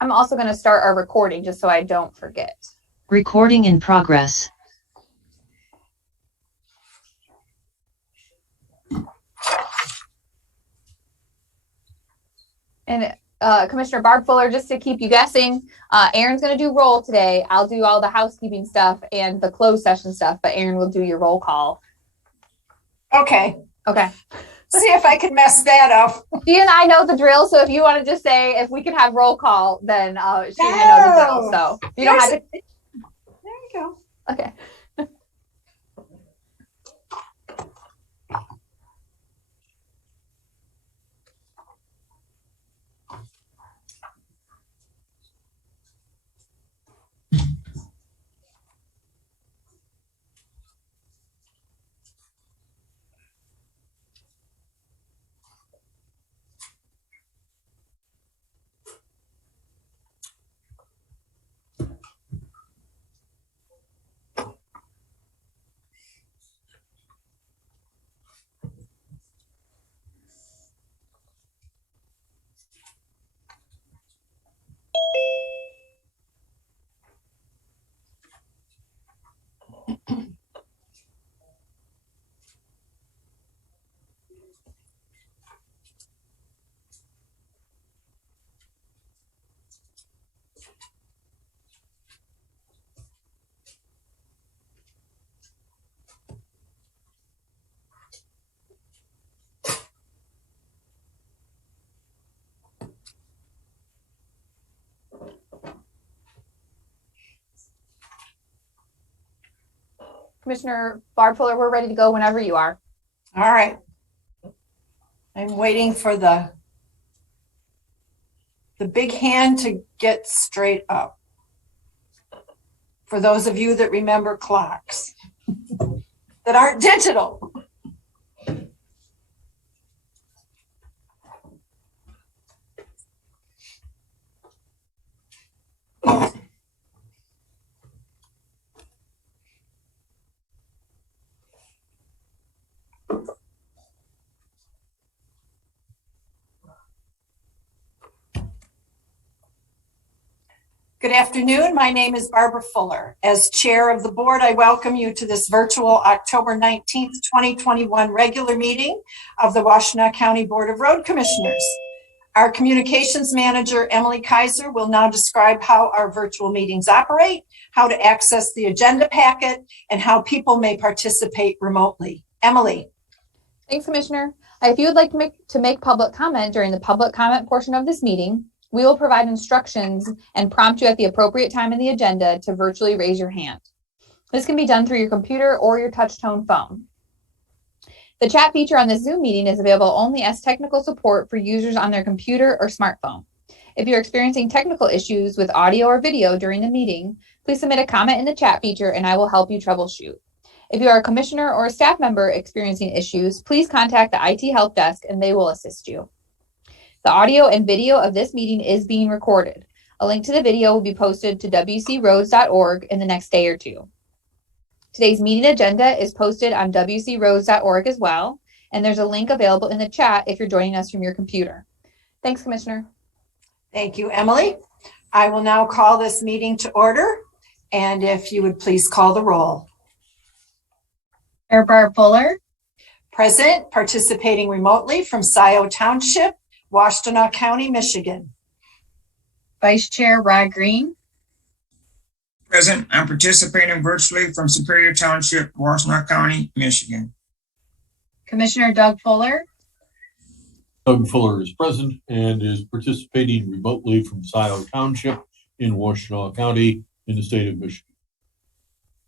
I'm also going to start our recording just so I don't forget. Recording in progress. And Commissioner Barb Fuller, just to keep you guessing, Aaron's going to do roll today. I'll do all the housekeeping stuff and the closed session stuff, but Aaron will do your roll call. Okay. Okay. See if I can mess that up. She and I know the drill, so if you want to just say if we can have roll call, then she and I know the drill. So you don't have to. There you go. Okay. Commissioner Barb Fuller, we're ready to go whenever you are. All right. I'm waiting for the big hand to get straight up. For those of you that remember clocks that aren't digital. Good afternoon. My name is Barbara Fuller. As chair of the board, I welcome you to this virtual October 19th, 2021 regular meeting of the Washtenaw County Board of Road Commissioners. Our communications manager, Emily Kaiser, will now describe how our virtual meetings operate, how to access the agenda packet, and how people may participate remotely. Emily. Thanks, Commissioner. If you would like to make public comment during the public comment portion of this meeting, we will provide instructions and prompt you at the appropriate time in the agenda to virtually raise your hand. This can be done through your computer or your touch-tone phone. The chat feature on this Zoom meeting is available only as technical support for users on their computer or smartphone. If you're experiencing technical issues with audio or video during the meeting, please submit a comment in the chat feature and I will help you troubleshoot. If you are a commissioner or a staff member experiencing issues, please contact the IT help desk and they will assist you. The audio and video of this meeting is being recorded. A link to the video will be posted to wcroads.org in the next day or two. Today's meeting agenda is posted on wcroads.org as well, and there's a link available in the chat if you're joining us from your computer. Thanks, Commissioner. Thank you, Emily. I will now call this meeting to order, and if you would please call the roll. Chair Barb Fuller. Present, participating remotely from Scioto Township, Washtenaw County, Michigan. Vice Chair Rod Green. Present, I'm participating virtually from Superior Township, Washtenaw County, Michigan. Commissioner Doug Fuller. Doug Fuller is present and is participating remotely from Scioto Township in Washtenaw County in the state of Michigan.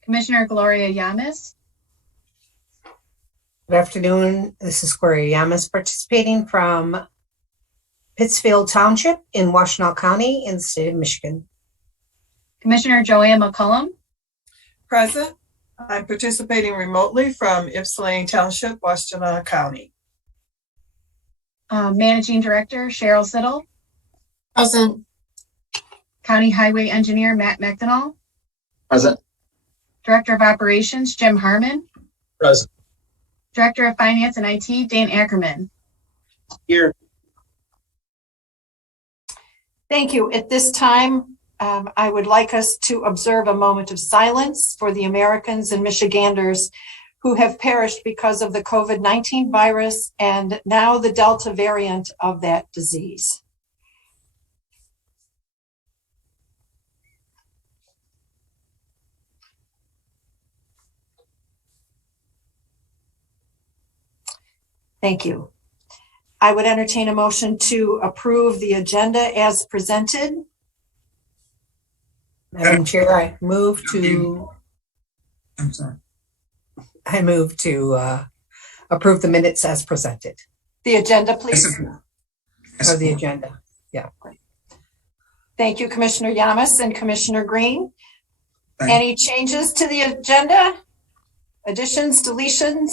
Commissioner Gloria Yamas. Good afternoon. This is Gloria Yamas participating from Pittsfield Township in Washtenaw County in the state of Michigan. Commissioner Joanne McCullum. Present. I'm participating remotely from Ypsilanti Township, Washtenaw County. Managing Director Cheryl Siddle. Present. County Highway Engineer Matt McDonald. Present. Director of Operations Jim Harmon. Present. Director of Finance and IT Dan Ackerman. Here. Thank you. At this time, I would like us to observe a moment of silence for the Americans and Michiganders who have perished because of the COVID-19 virus and now the Delta variant of that disease. Thank you. I would entertain a motion to approve the agenda as presented. Madam Chair, I move to I'm sorry. approve the minutes as presented, The agenda, please. or the agenda. Thank you, Commissioner Yamas and Commissioner Green. Thank you. Any changes to the agenda? Additions, deletions?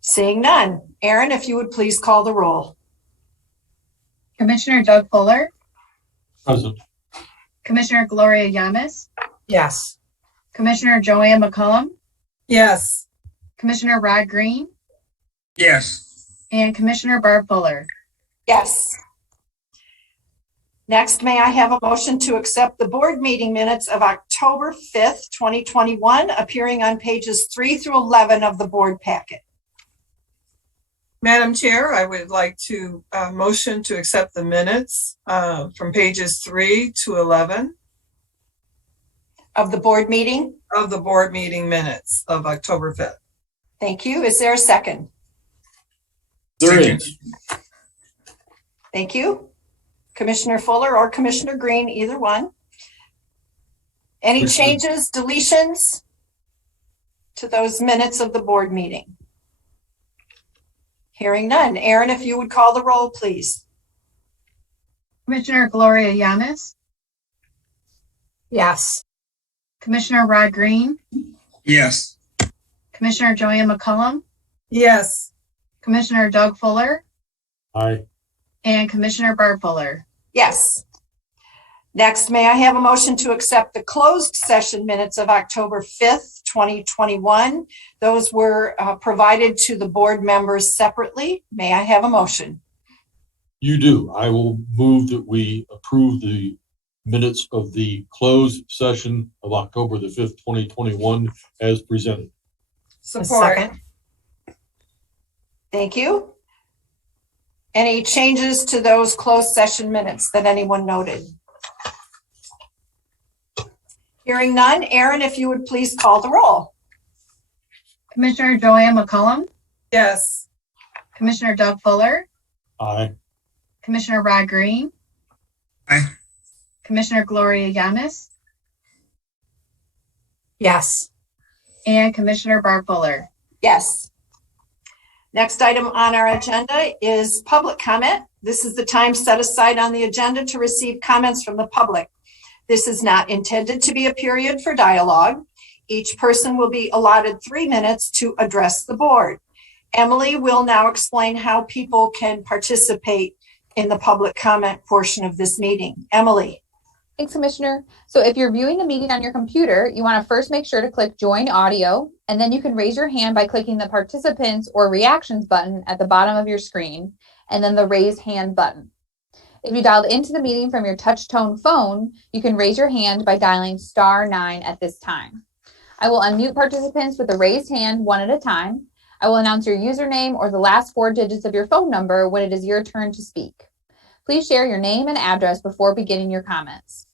Seeing none. Aaron, if you would please call the roll. Commissioner Doug Fuller, Present. Commissioner Gloria Yamas, Yes. Commissioner Joanne McCullum, Yes. Commissioner Rod Green, Yes. and Commissioner Barb Fuller. Yes. Next, may I have a motion to accept the board meeting minutes of October 5th, 2021, appearing on pages 3 through 11 of the board packet. Madam Chair, I would like to motion to accept the minutes from pages 3 to 11 Of the board meeting? of the board meeting minutes of October 5th. Thank you. Is there a second? There Second. is. Thank you. Commissioner Fuller or Commissioner Green, either one. Any Commissioner- changes, deletions to those minutes of the board meeting? Hearing none. Aaron, if you would call the roll, please. Commissioner Gloria Yamas, Yes. Commissioner Rod Green, Yes. Commissioner Joanne McCullum, Yes. Commissioner Doug Fuller, Aye. and Commissioner Barb Fuller. Yes. Next, may I have a motion to accept the closed session minutes of October 5th, 2021? Those were provided to the board members separately. May I have a motion? You do. I will move that we approve the minutes of the closed session of October the 5th, 2021 as presented. A Support. second. Thank you. Any changes to those closed session minutes that anyone noted? Hearing none. Aaron, if you would please call the roll. Commissioner Joanne McCullum, Yes. Commissioner Doug Fuller, Aye. Commissioner Rod Green, Aye. Commissioner Gloria Yamas, Yes. and Commissioner Barb Fuller. Yes. Next item on our agenda is public comment. This is the time set aside on the agenda to receive comments from the public. This is not intended to be a period for dialogue. Each person will be allotted 3 minutes to address the board. Emily will now explain how people can participate in the public comment portion of this meeting. Emily. Thanks, Commissioner. So if you're viewing the meeting on your computer, you want to first make sure to click Join Audio, and then you can raise your hand by clicking the Participants or Reactions button at the bottom of your screen, and then the Raise Hand button. If you dialed into the meeting from your touch-tone phone, you can raise your hand by dialing *9 at this time. I will unmute participants with a raised hand one at a time. I will announce your username or the last 4 digits of your phone number when it is your turn to speak. Please share your name and address before beginning your comments.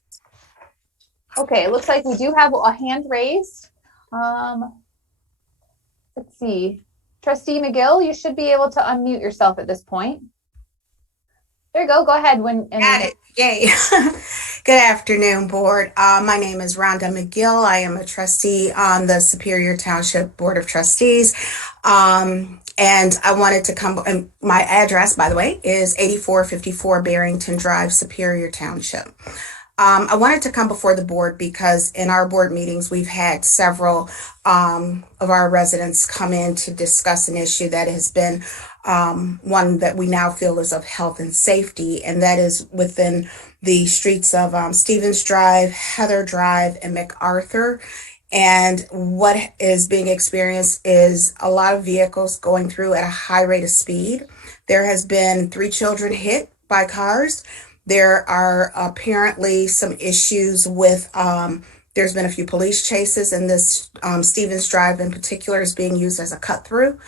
Okay, it looks like we do have a hand raised. Let's see. Trustee McGill, you should be able to unmute yourself at this point. There you go. Go ahead. Got it. Yay. Good afternoon, board. My name is Rhonda McGill. I am a trustee on the Superior Township Board of Trustees. And I wanted to come, and my address, by the way, is 8454 Barrington Drive, Superior Township. I wanted to come before the board because in our board meetings, we've had several of our residents come in to discuss an issue that has been one that we now feel is of health and safety, and that is within the streets of Stevens Drive, Heather Drive, and MacArthur And what is being experienced is a lot of vehicles going through at a high rate of speed. There has been 3 children hit by cars. There are apparently some issues with, there's been a few police chases, and this Stevens Drive in particular is being used as a cut through.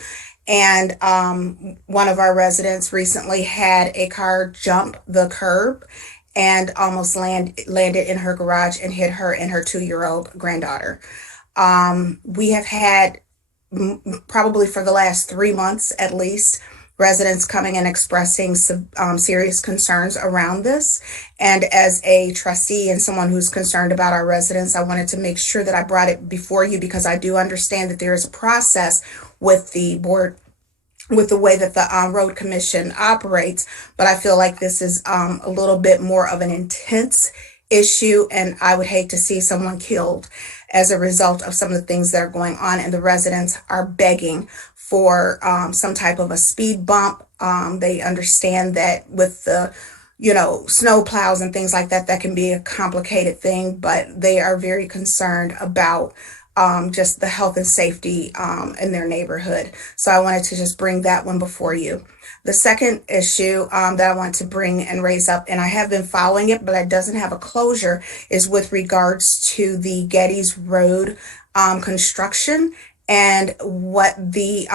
And one of our residents recently had a car jump the curb and almost landed in her garage and hit her and her 2-year-old granddaughter. We have had probably for the last 3 months at least, residents coming and expressing some serious concerns around this. And as a trustee and someone who's concerned about our residents, I wanted to make sure that I brought it before you, because I do understand that there is a process with the board, with the way that the road commission operates, but I feel like this is a little bit more of an intense issue, and I would hate to see someone killed as a result of some of the things that are going on, and the residents are begging for some type of a speed bump. They understand that with the snow plows and things like that, that can be a complicated thing, but they are very concerned about just the health and safety in their neighborhood. So I wanted to just bring that one before you. The second issue that I want to bring and raise up, and I have been following it, but it doesn't have a closure, is with regards to the Gettys Road construction and what the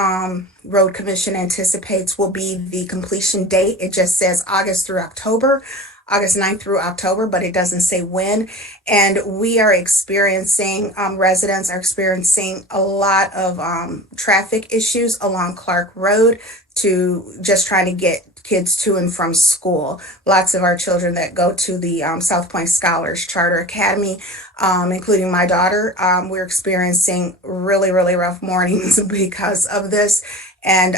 road commission anticipates will be the completion date. It just says August 9th through October, but it doesn't say when. And we are experiencing, residents are experiencing a lot of traffic issues along Clark Road to just trying to get kids to and from school. Lots of our children that go to the South Point Scholars Charter Academy, including my daughter, we're experiencing really, really rough mornings because of this. And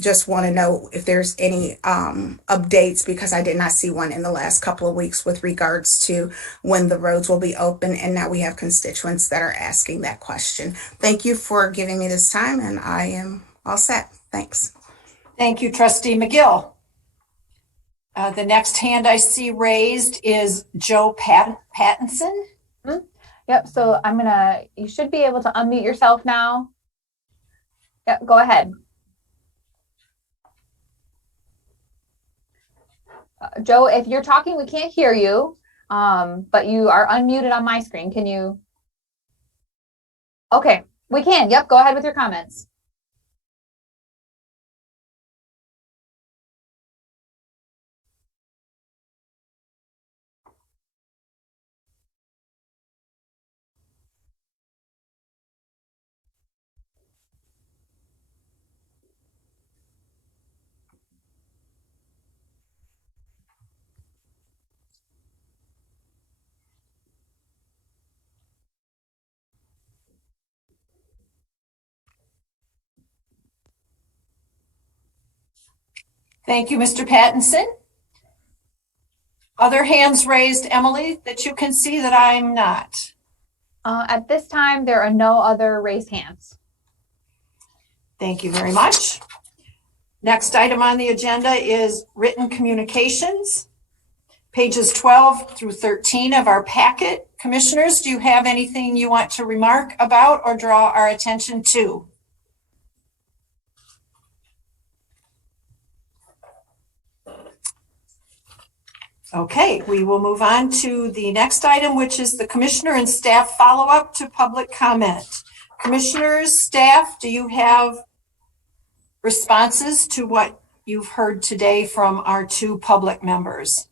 just want to know if there's any updates, because I did not see one in the last couple of weeks with regards to when the roads will be open. And now we have constituents that are asking that question. Thank you for giving me this time, and I am all set. Thanks. Thank you, Trustee McGill. The next hand I see raised is Joe Pattinson. Yep, so you should be able to unmute yourself now. Yep, go ahead. Joe, if you're talking, we can't hear you, but you are unmuted on my screen. Can you? Okay, we can. Yep, go ahead with your comments. Thank you, Mr. Pattinson. Other hands raised, Emily, that you can see that I'm not? At this time, there are no other raised hands. Thank you very much. Next item on the agenda is written communications, pages 12 through 13 of our packet. Commissioners, do you have anything you want to remark about or draw our attention to? Okay, we will move on to the next item, which is the commissioner and staff follow-up to public comment. Commissioners, staff, do you have responses to what you've heard today from our 2 public members?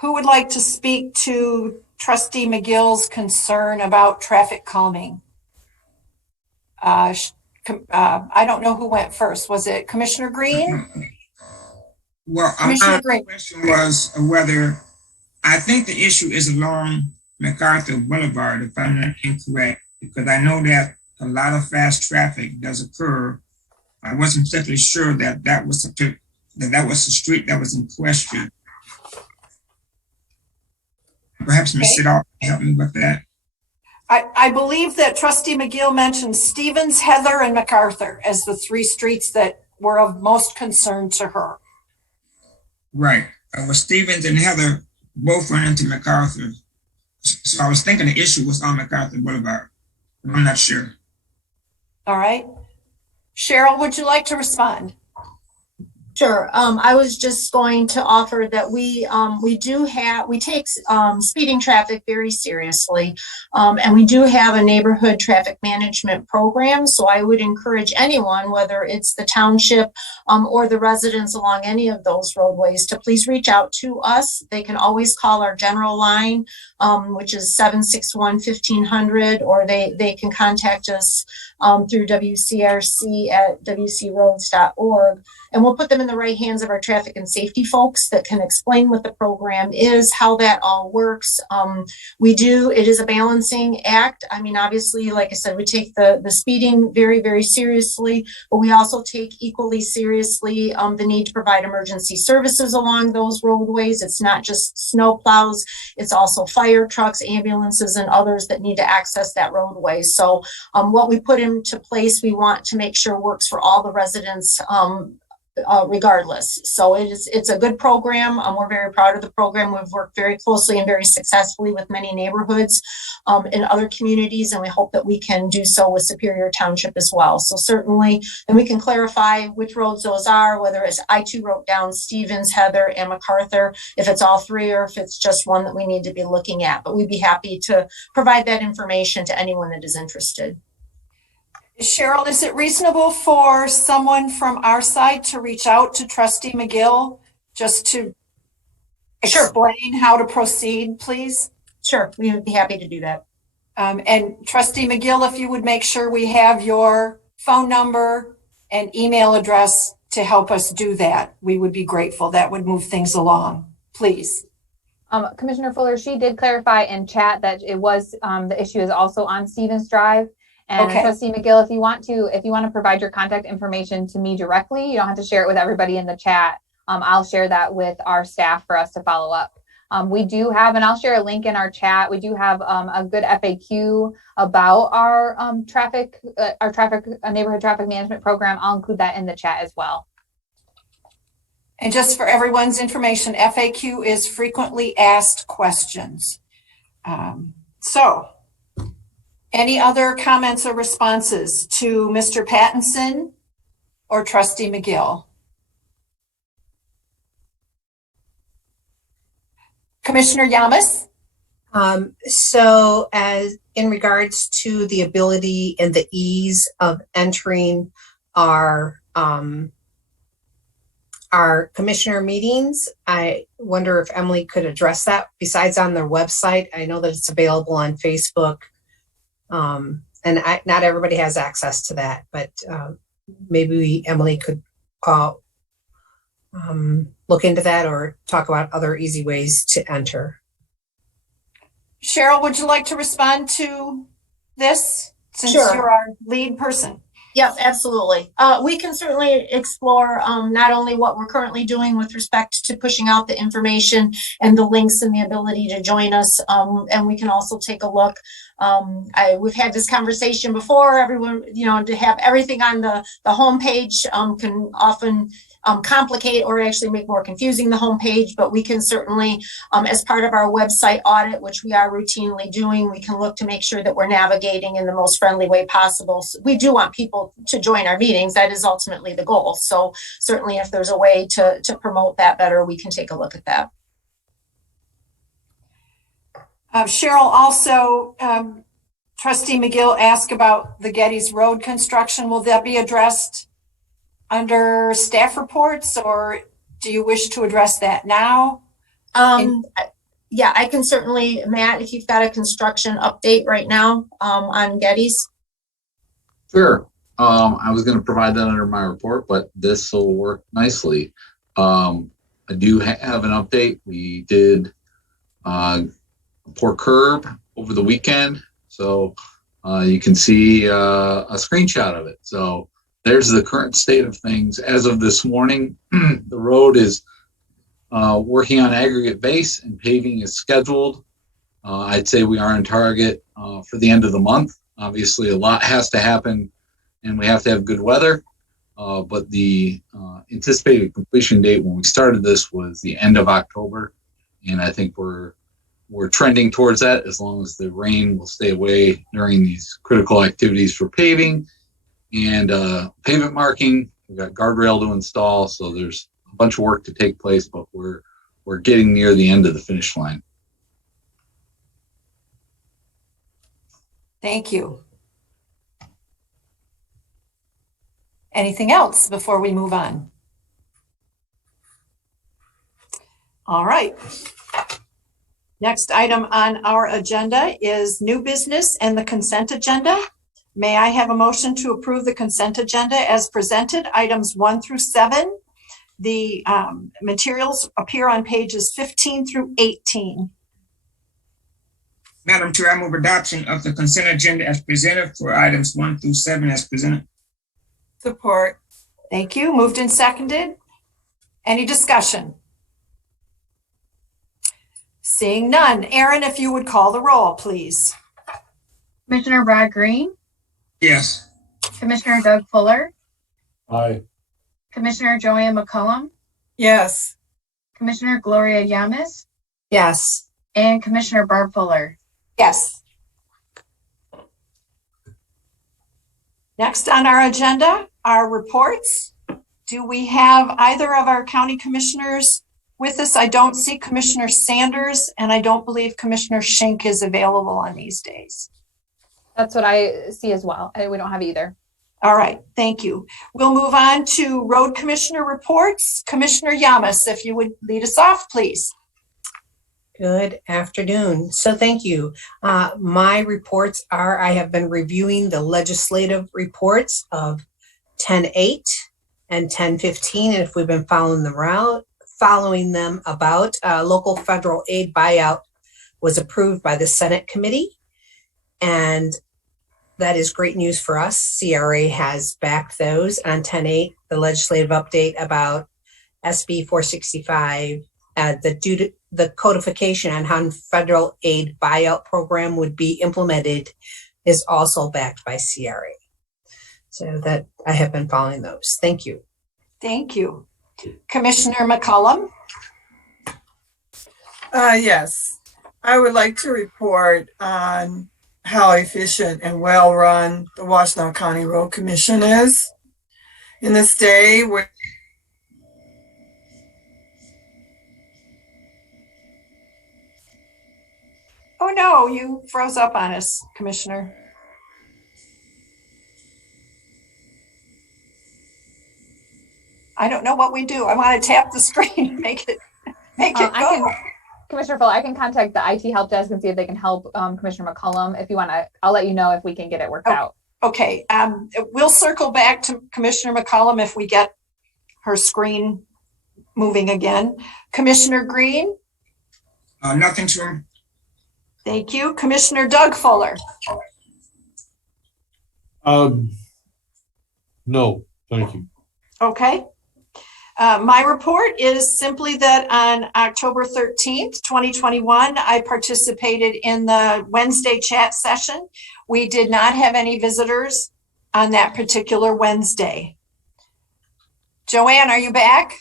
Who would like to speak to Trustee McGill's concern about traffic calming? I don't know who went first. Was it Commissioner Green? Well, Commissioner the Green. question was whether, I think the issue is along MacArthur Boulevard, if I'm not incorrect, because I know that a lot of fast traffic does occur. I wasn't particularly sure that was the street that was in question. Perhaps Ms. Siddall can help me with that. I believe that Trustee McGill mentioned Stevens, Heather, and MacArthur as the 3 streets that were of most concern to her. Right. Well, Stevens and Heather both run into MacArthur So I was thinking the issue was on MacArthur Boulevard. I'm not sure. All right. Cheryl, would you like to respond? Sure. I was just going to offer that we take speeding traffic very seriously. And we do have a neighborhood traffic management program. So I would encourage anyone, whether it's the township or the residents along any of those roadways, to please reach out to us. They can always call our general line, which is 761-1500, or they can contact us through WCRC at wcroads.org. And we'll put them in the right hands of our traffic and safety folks that can explain what the program is, how that all works. It is a balancing act. I mean, obviously, like I said, we take the speeding very, very seriously, but we also take equally seriously the need to provide emergency services along those roadways. It's not just snow plows, it's also fire trucks, ambulances, and others that need to access that roadway. So what we put into place, we want to make sure works for all the residents regardless. So it's a good program. We're very proud of the program. We've worked very closely and very successfully with many neighborhoods in other communities, and we hope that we can do so with Superior Township as well. So certainly, and we can clarify which roads those are, whether it's I-2 wrote down Stevens, Heather, and MacArthur, if it's all three or if it's just one that we need to be looking at. But we'd be happy to provide that information to anyone that is interested. Cheryl, is it reasonable for someone from our side to reach out to Trustee McGill just to explain how to proceed, please? Sure, we would be happy to do that. And Trustee McGill, if you would make sure we have your phone number and email address to help us do that, we would be grateful. That would move things along, please. Commissioner Fuller, she did clarify in chat that it was the issue is also on Stevens Drive. And Okay. Trustee McGill, if you want to provide your contact information to me directly, you don't have to share it with everybody in the chat. I'll share that with our staff for us to follow up. We do have, and I'll share a link in our chat. We do have a good FAQ about our neighborhood traffic management program. I'll include that in the chat as well. And just for everyone's information, FAQ is frequently asked questions. Any other comments or responses to Mr. Pattinson or Trustee McGill? Commissioner Yamas? So as in regards to the ability and the ease of entering our commissioner meetings, I wonder if Emily could address that. Besides on their website, I know that it's available on Facebook. And not everybody has access to that, but maybe Emily could look into that or talk about other easy ways to enter. Cheryl, would you like to respond to this since Sure. you're our lead person? Yes, absolutely. We can certainly explore not only what we're currently doing with respect to pushing out the information and the links and the ability to join us, and we can also take a look. We've had this conversation before. Everyone, to have everything on the homepage can often complicate or actually make more confusing the homepage, but we can certainly, as part of our website audit, which we are routinely doing, we can look to make sure that we're navigating in the most friendly way possible. So we do want people to join our meetings. That is ultimately the goal. So certainly if there's a way to promote that better, we can take a look at that. Cheryl, also, Trustee McGill asked about the Gettys Road construction. Will that be addressed under staff reports, or do you wish to address that now? Yeah, I can certainly, Matt, if you've got a construction update right now on Gettys. Sure. I was going to provide that under my report, but this will work nicely. I do have an update. We did pour curb over the weekend, so you can see a screenshot of it. So there's the current state of things. As of this morning, the road is working on aggregate base and paving is scheduled. I'd say we are on target for the end of the month. Obviously, a lot has to happen and we have to have good weather. But the anticipated completion date when we started this was the end of October. And I think we're we're trending towards that as long as the rain will stay away during these critical activities for paving and pavement marking. We've got guardrail to install, so there's a bunch of work to take place, but we're getting near the end of the finish line. Thank you. Anything else before we move on? All right. Next item on our agenda is new business and the consent agenda. May I have a motion to approve the consent agenda as presented, items 1 through 7? The materials appear on pages 15 through 18. Madam Chair, I move adoption of the consent agenda as presented for items 1 through 7 as presented. Support. Thank you. Moved and seconded. Any discussion? Seeing none. Aaron, if you would call the roll, please. Commissioner Rod Green, Yes. Commissioner Doug Fuller, Aye. Commissioner Joanne McCollum, Yes. Commissioner Gloria Yamas, Yes. and Commissioner Barb Fuller. Yes. Next on our agenda are reports. Do we have either of our county commissioners with us? I don't see Commissioner Sanders, and I don't believe Commissioner Schenk is available on these days. That's what I see as well. We don't have either. All right, thank you. We'll move on to road commissioner reports. Commissioner Yamas, if you would lead us off, please. Good afternoon. So thank you. My reports are, I have been reviewing the legislative reports of 10-8 and 10-15, and if we've been following them about local federal aid buyout was approved by the Senate committee, and that is great news for us. CRA has backed those. On 10-8, the legislative update about SB 465, the codification on how federal aid buyout program would be implemented is also backed by CRA. So that I have been following those. Thank you. Thank you. Commissioner McCollum. Yes, I would like to report on how efficient and well-run the Washtenaw County Road Commission is. In this day where Oh no, you froze up on us, Commissioner. I don't know what we do. I want to tap the screen, make it go. Commissioner Fuller, I can contact the IT help desk and see if they can help Commissioner McCollum. If you want to, I'll let you know if we can get it worked out. Okay, we'll circle back to Commissioner McCollum if we get her screen moving again. Commissioner Green? Nothing to. Thank you. Commissioner Doug Fuller? No, thank you. Okay. My report is simply that on October 13th, 2021, I participated in the Wednesday chat session. We did not have any visitors on that particular Wednesday. Joanne, are you back?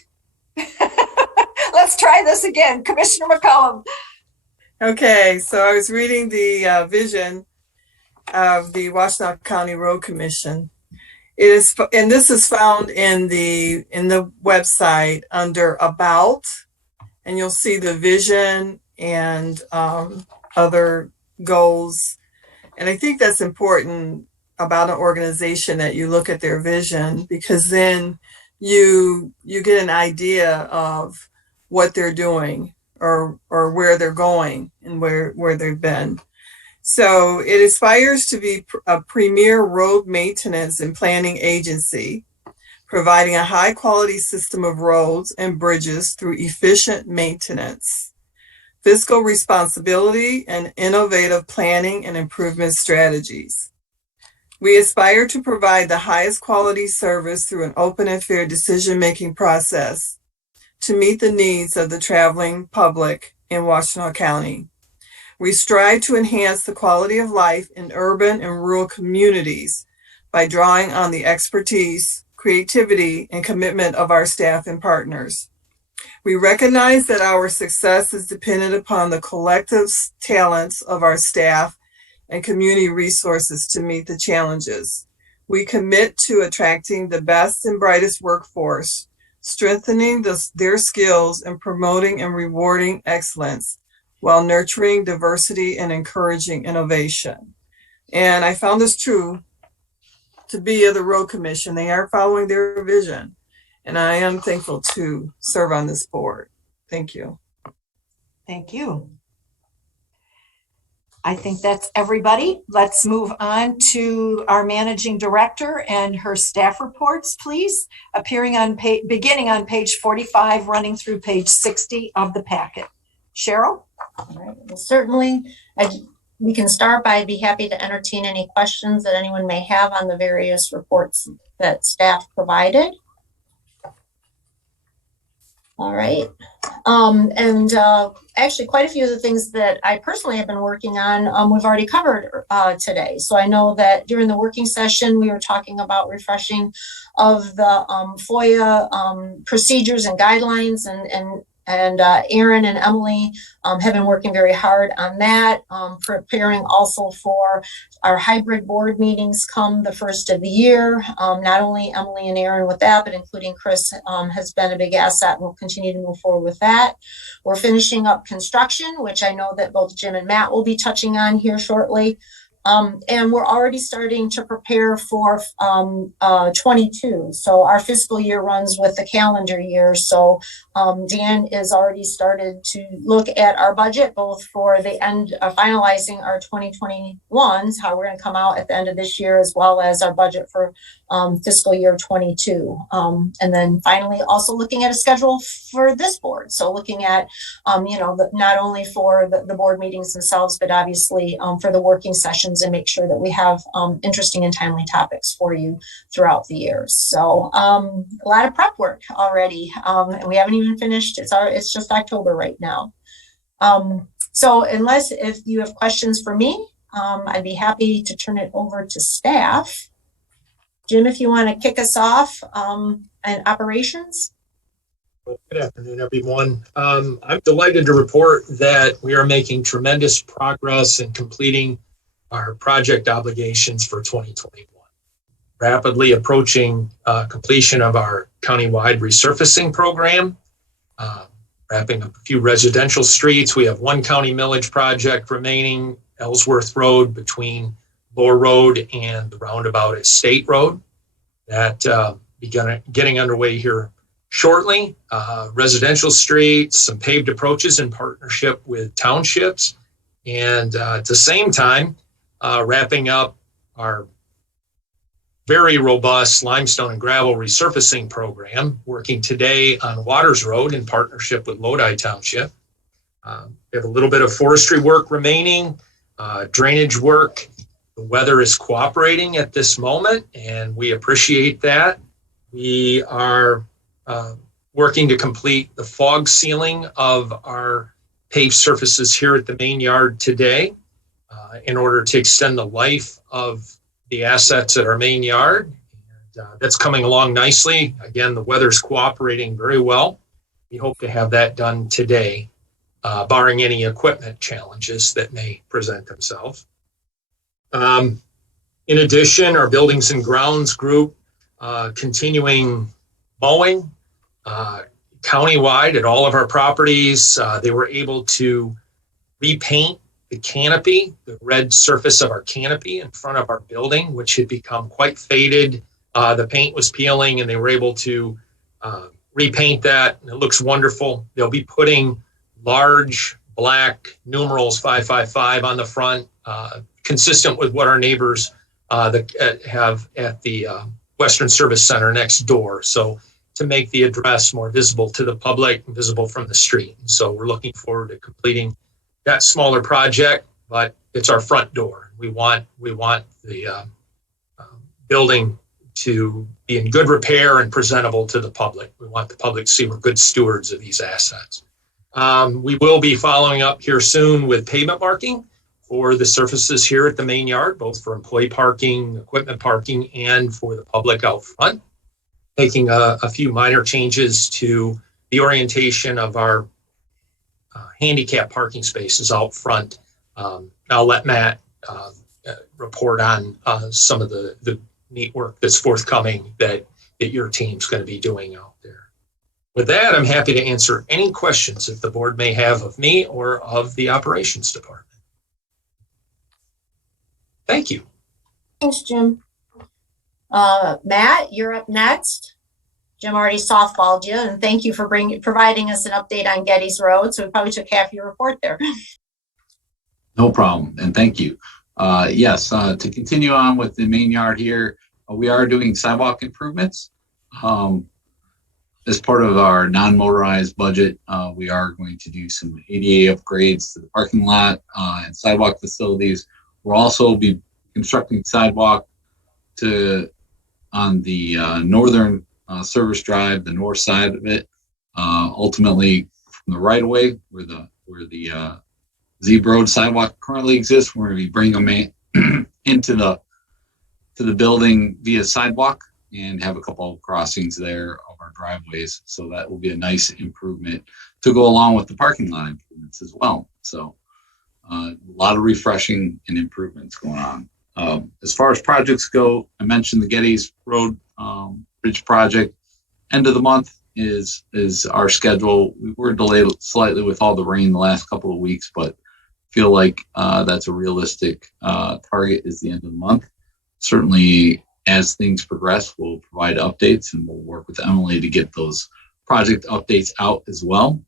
Let's try this again. Commissioner McCollum. Okay, so I was reading the vision of the Washtenaw County Road Commission. It is, and this is found in the website under About, and you'll see the vision and other goals. And I think that's important about an organization, that you look at their vision, because then you get an idea of what they're doing or where they're going and where they've been. So it aspires to be a premier road maintenance and planning agency, providing a high quality system of roads and bridges through efficient maintenance, fiscal responsibility, and innovative planning and improvement strategies. We aspire to provide the highest quality service through an open and fair decision-making process to meet the needs of the traveling public in Washtenaw County. We strive to enhance the quality of life in urban and rural communities by drawing on the expertise, creativity, and commitment of our staff and partners. We recognize that our success is dependent upon the collective talents of our staff and community resources to meet the challenges. We commit to attracting the best and brightest workforce, strengthening their skills, and promoting and rewarding excellence while nurturing diversity and encouraging innovation. And I found this true to be of the Road Commission. They are following their vision. And I am thankful to serve on this board. Thank you. Thank you. I think that's everybody. Let's move on to our managing director and her staff reports, please, beginning on page 45, running through page 60 of the packet. Cheryl? All right. Well, certainly, we can start by I'd be happy to entertain any questions that anyone may have on the various reports that staff provided. All right. Actually, quite a few of the things that I personally have been working on, we've already covered today. So I know that during the working session, we were talking about refreshing of the FOIA procedures and guidelines, and Aaron and Emily have been working very hard on that, preparing also for our hybrid board meetings come the first of the year. Not only Emily and Aaron with that, but including Chris has been a big asset, and we'll continue to move forward with that. We're finishing up construction, which I know that both Jim and Matt will be touching on here shortly. And we're already starting to prepare for 22. So our fiscal year runs with the calendar year. So Dan is already started to look at our budget, both for the end of finalizing our 2021s, how we're going to come out at the end of this year, as well as our budget for fiscal year 22. And then finally, also looking at a schedule for this board. So looking at, not only for the board meetings themselves, but obviously for the working sessions, and make sure that we have interesting and timely topics for you throughout the years. So a lot of prep work already, and we haven't even finished. It's just October right now. So if you have questions for me, I'd be happy to turn it over to staff. Jim, if you want to kick us off and operations. Good afternoon, everyone. I'm delighted to report that we are making tremendous progress in completing our project obligations for 2021. Rapidly approaching completion of our countywide resurfacing program, wrapping up a few residential streets. We have one county millage project remaining, Ellsworth Road between Lower Road and the roundabout at State Road. That begun getting underway here shortly. Residential streets, some paved approaches in partnership with townships, and at the same time, wrapping up our very robust limestone and gravel resurfacing program, working today on Waters Road in partnership with Lodi Township. We have a little bit of forestry work remaining, drainage work. The weather is cooperating at this moment, and we appreciate that. We are working to complete the fog sealing of our paved surfaces here at the main yard today in order to extend the life of the assets at our main yard. And, that's coming along nicely. Again, the weather's cooperating very well. We hope to have that done today, barring any equipment challenges that may present themselves. In addition, our buildings and grounds group continuing mowing countywide at all of our properties. They were able to repaint the canopy, the red surface of our canopy in front of our building, which had become quite faded. The paint was peeling, and they were able to repaint that. And it looks wonderful. They'll be putting large black numerals 555 on the front, consistent with what our neighbors have at the Western Service Center next door. So to make the address more visible to the public, visible from the street. So we're looking forward to completing that smaller project, but it's our front door. We want the building to be in good repair and presentable to the public. We want the public to see we're good stewards of these assets. We will be following up here soon with pavement marking for the surfaces here at the main yard, both for employee parking, equipment parking, and for the public out front. Making a few minor changes to the orientation of our handicap parking spaces out front. I'll let Matt report on some of the neat work that's forthcoming that your team's going to be doing out there. With that, I'm happy to answer any questions that the board may have of me or of the operations department. Thank you. Thanks, Jim. Matt, you're up next. Jim already softballed you, and thank you for providing us an update on Getty's Road. So we probably took half your report there. No problem, and thank you. Yes, to continue on with the main yard here, we are doing sidewalk improvements. As part of our non-motorized budget, we are going to do some ADA upgrades to the parking lot and sidewalk facilities. We'll also be constructing sidewalk on the northern service drive, the north side of it, ultimately from the right of way where the zebra road sidewalk currently exists. We're going to be bringing them into the building via sidewalk and have a couple of crossings there of our driveways. So that will be a nice improvement to go along with the parking lot improvements as well. So a lot of refreshing and improvements going on. As far as projects go, I mentioned the Getty's Road Bridge project. End of the month is our schedule. We were delayed slightly with all the rain the last couple of weeks, but feel like that's a realistic target is the end of the month. Certainly, as things progress, we'll provide updates and we'll work with Emily to get those project updates out as well.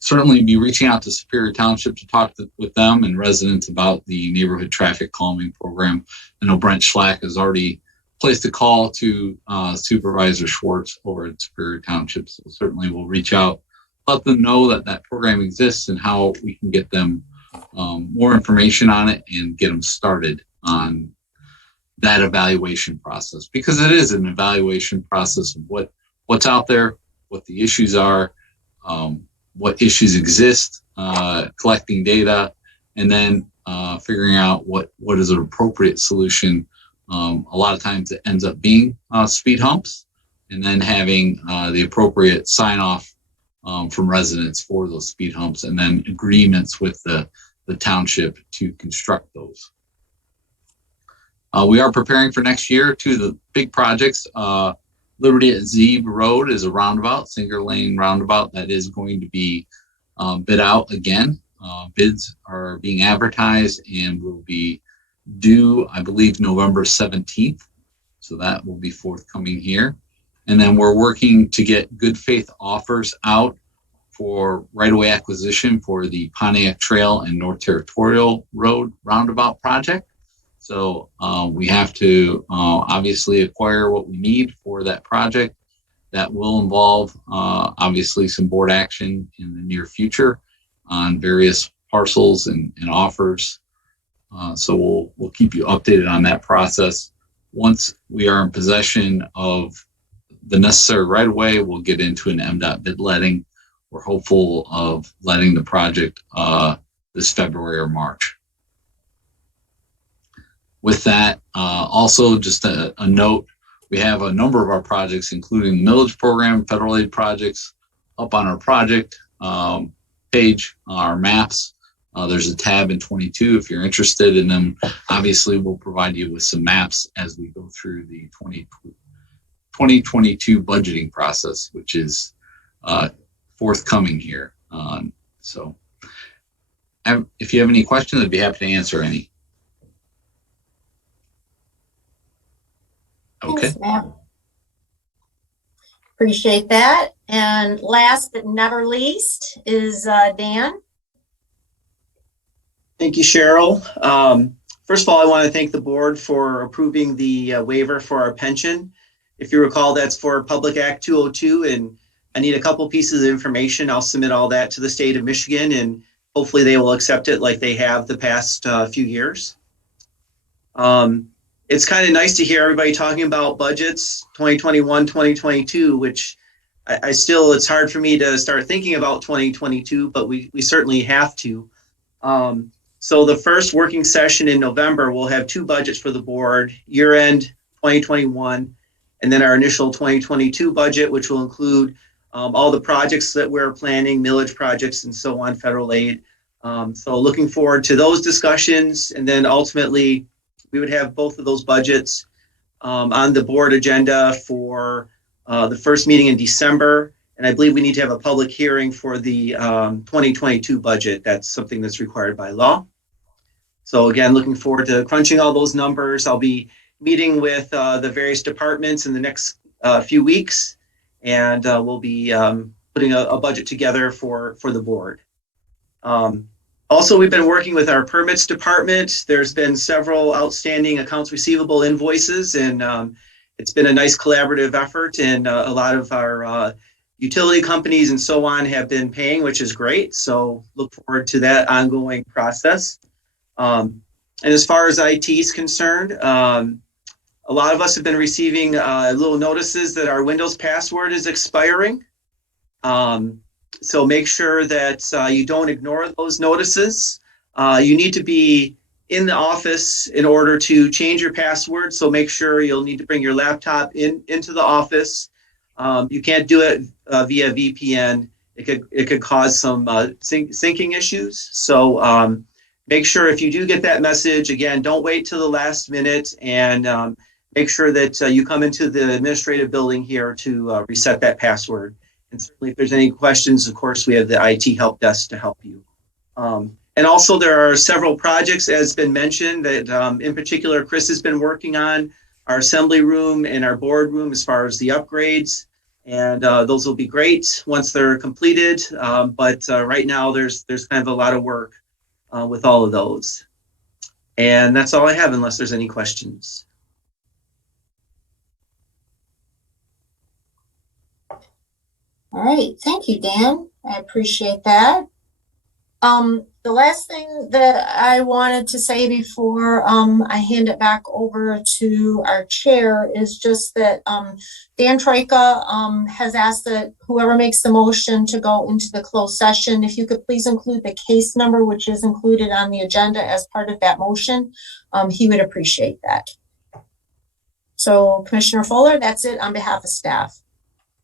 Certainly be reaching out to Superior Township to talk with them and residents about the neighborhood traffic calming program. I know Brent Schlack has already placed a call to Supervisor Schwartz over at Superior Township. So certainly we'll reach out, let them know that that program exists and how we can get them more information on it and get them started on that evaluation process, because it is an evaluation process of what's out there, what the issues are, what issues exist, collecting data, and then figuring out what is an appropriate solution. A lot of times it ends up being speed humps, and then having the appropriate sign off from residents for those speed humps, and then agreements with the township to construct those. We are preparing for next year. Two of the big projects. Liberty at Zebra Road is a roundabout, single lane roundabout that is going to be bid out again. Bids are being advertised and will be due, I believe, November 17th. So that will be forthcoming here. And then we're working to get good faith offers out for right-of-way acquisition for the Pontiac Trail and North Territorial Road roundabout project. So we have to obviously acquire what we need for that project. That will involve obviously some board action in the near future on various parcels and offers. So we'll keep you updated on that process. Once we are in possession of the necessary right of way, we'll get into an MDOT bid letting. We're hopeful of letting the project this February or March. With that, also just a note, we have a number of our projects, including the millage program, federal aid projects, up on our project page, our maps. There's a tab in 22 if you're interested in them. Obviously, we'll provide you with some maps as we go through the 2022 budgeting process, which is forthcoming here. So if you have any questions, I'd be happy to answer any. Okay. Thanks, Matt. Appreciate that. And last but never least is Dan. Thank you, Cheryl. First of all, I want to thank the board for approving the waiver for our pension. If you recall, that's for Public Act 202, and I need a couple pieces of information. I'll submit all that to the state of Michigan, and hopefully they will accept it like they have the past few years. It's kind of nice to hear everybody talking about budgets 2021, 2022, which I still, it's hard for me to start thinking about 2022, but we certainly have to. So the first working session in November, we'll have two budgets for the board, year-end 2021, and then our initial 2022 budget, which will include all the projects that we're planning, millage projects and so on, federal aid. So looking forward to those discussions. And then ultimately, we would have both of those budgets on the board agenda for the first meeting in December. And I believe we need to have a public hearing for the 2022 budget. That's something that's required by law. So again, looking forward to crunching all those numbers. I'll be meeting with the various departments in the next few weeks, and we'll be putting a budget together for the board. Also, we've been working with our permits department. There's been several outstanding accounts receivable invoices, and it's been a nice collaborative effort. And a lot of our utility companies and so on have been paying, which is great. So look forward to that ongoing process. And as far as IT is concerned, a lot of us have been receiving little notices that our Windows password is expiring. So make sure that you don't ignore those notices. You need to be in the office in order to change your password. So make sure you'll need to bring your laptop into the office. You can't do it via VPN. It could cause some syncing issues. So make sure if you do get that message, again, don't wait till the last minute, and make sure that you come into the administrative building here to reset that password. And certainly if there's any questions, of course, we have the IT help desk to help you. And also there are several projects, as been mentioned, that in particular, Chris has been working on our assembly room and our board room as far as the upgrades. And those will be great once they're completed. But right now there's kind of a lot of work with all of those. And that's all I have, unless there's any questions. All right, thank you, Dan. I appreciate that. The last thing that I wanted to say before I hand it back over to our chair is just that Dan Troika has asked that whoever makes the motion to go into the closed session, if you could please include the case number, which is included on the agenda as part of that motion, he would appreciate that. So Commissioner Fuller, that's it on behalf of staff.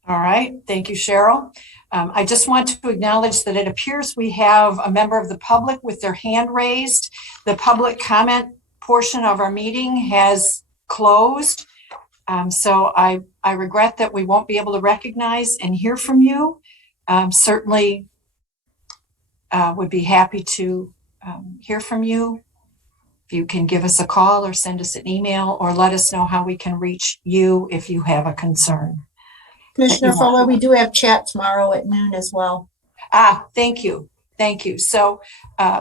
All right, thank you, Cheryl. I just want to acknowledge that it appears we have a member of the public with their hand raised. The public comment portion of our meeting has closed. So I regret that we won't be able to recognize and hear from you. Certainly would be happy to hear from you. If you can give us a call or send us an email or let us know how we can reach you if you have a concern. Commissioner Fuller, we do have chat tomorrow at noon as well. Thank you. Thank you. So,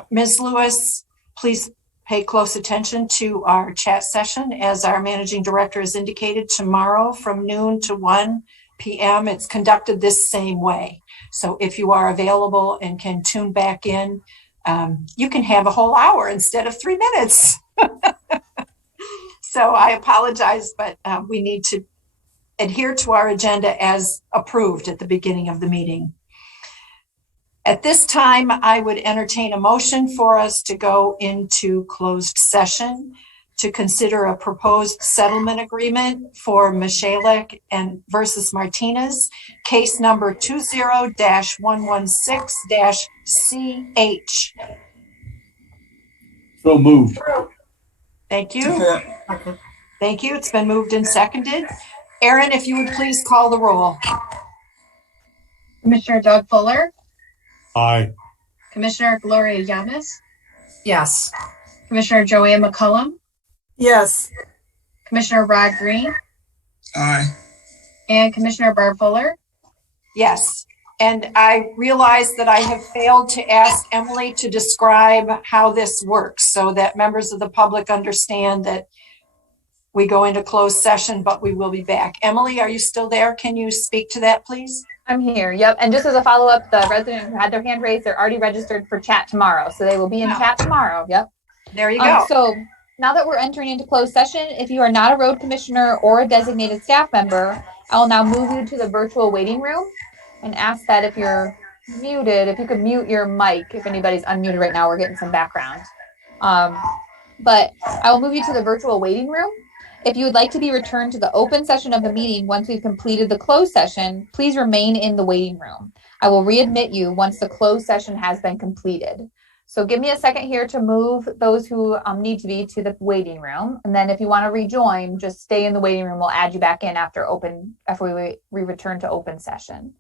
Ms. Lewis, please pay close attention to our chat session. As our managing director has indicated, tomorrow from noon to 1 p.m., it's conducted this same way. So if you are available and can tune back in, you can have a whole hour instead of 3 minutes. So I apologize, but we need to adhere to our agenda as approved at the beginning of the meeting. At this time, I would entertain a motion for us to go into closed session to consider a proposed settlement agreement for Michalek and versus Martinez, case number 20-116-CH. So moved. Thank you. Thank you. It's been moved and seconded. Aaron, if you would please call the roll. Commissioner Doug Fuller, Aye. Commissioner Gloria Yamas, Yes. Commissioner Joanne McCullum, Yes. Commissioner Rod Green, Aye. and Commissioner Barb Fuller. Yes. And I realize that I have failed to ask Emily to describe how this works so that members of the public understand that we go into closed session, but we will be back. Emily, are you still there? Can you speak to that, please? I'm here. Yep. And just as a follow-up, the resident who had their hand raised, they're already registered for chat tomorrow. So they will be in chat tomorrow. Yep. There you go. So now that we're entering into closed session, if you are not a road commissioner or a designated staff member, I will now move you to the virtual waiting room and ask that if you're muted, if you could mute your mic, if anybody's unmuted right now, we're getting some background. But I will move you to the virtual waiting room. If you would like to be returned to the open session of the meeting once we've completed the closed session, please remain in the waiting room. I will readmit you once the closed session has been completed. So give me a second here to move those who need to be to the waiting room. And then if you want to rejoin, just stay in the waiting room. We'll add you back in after we return to open session.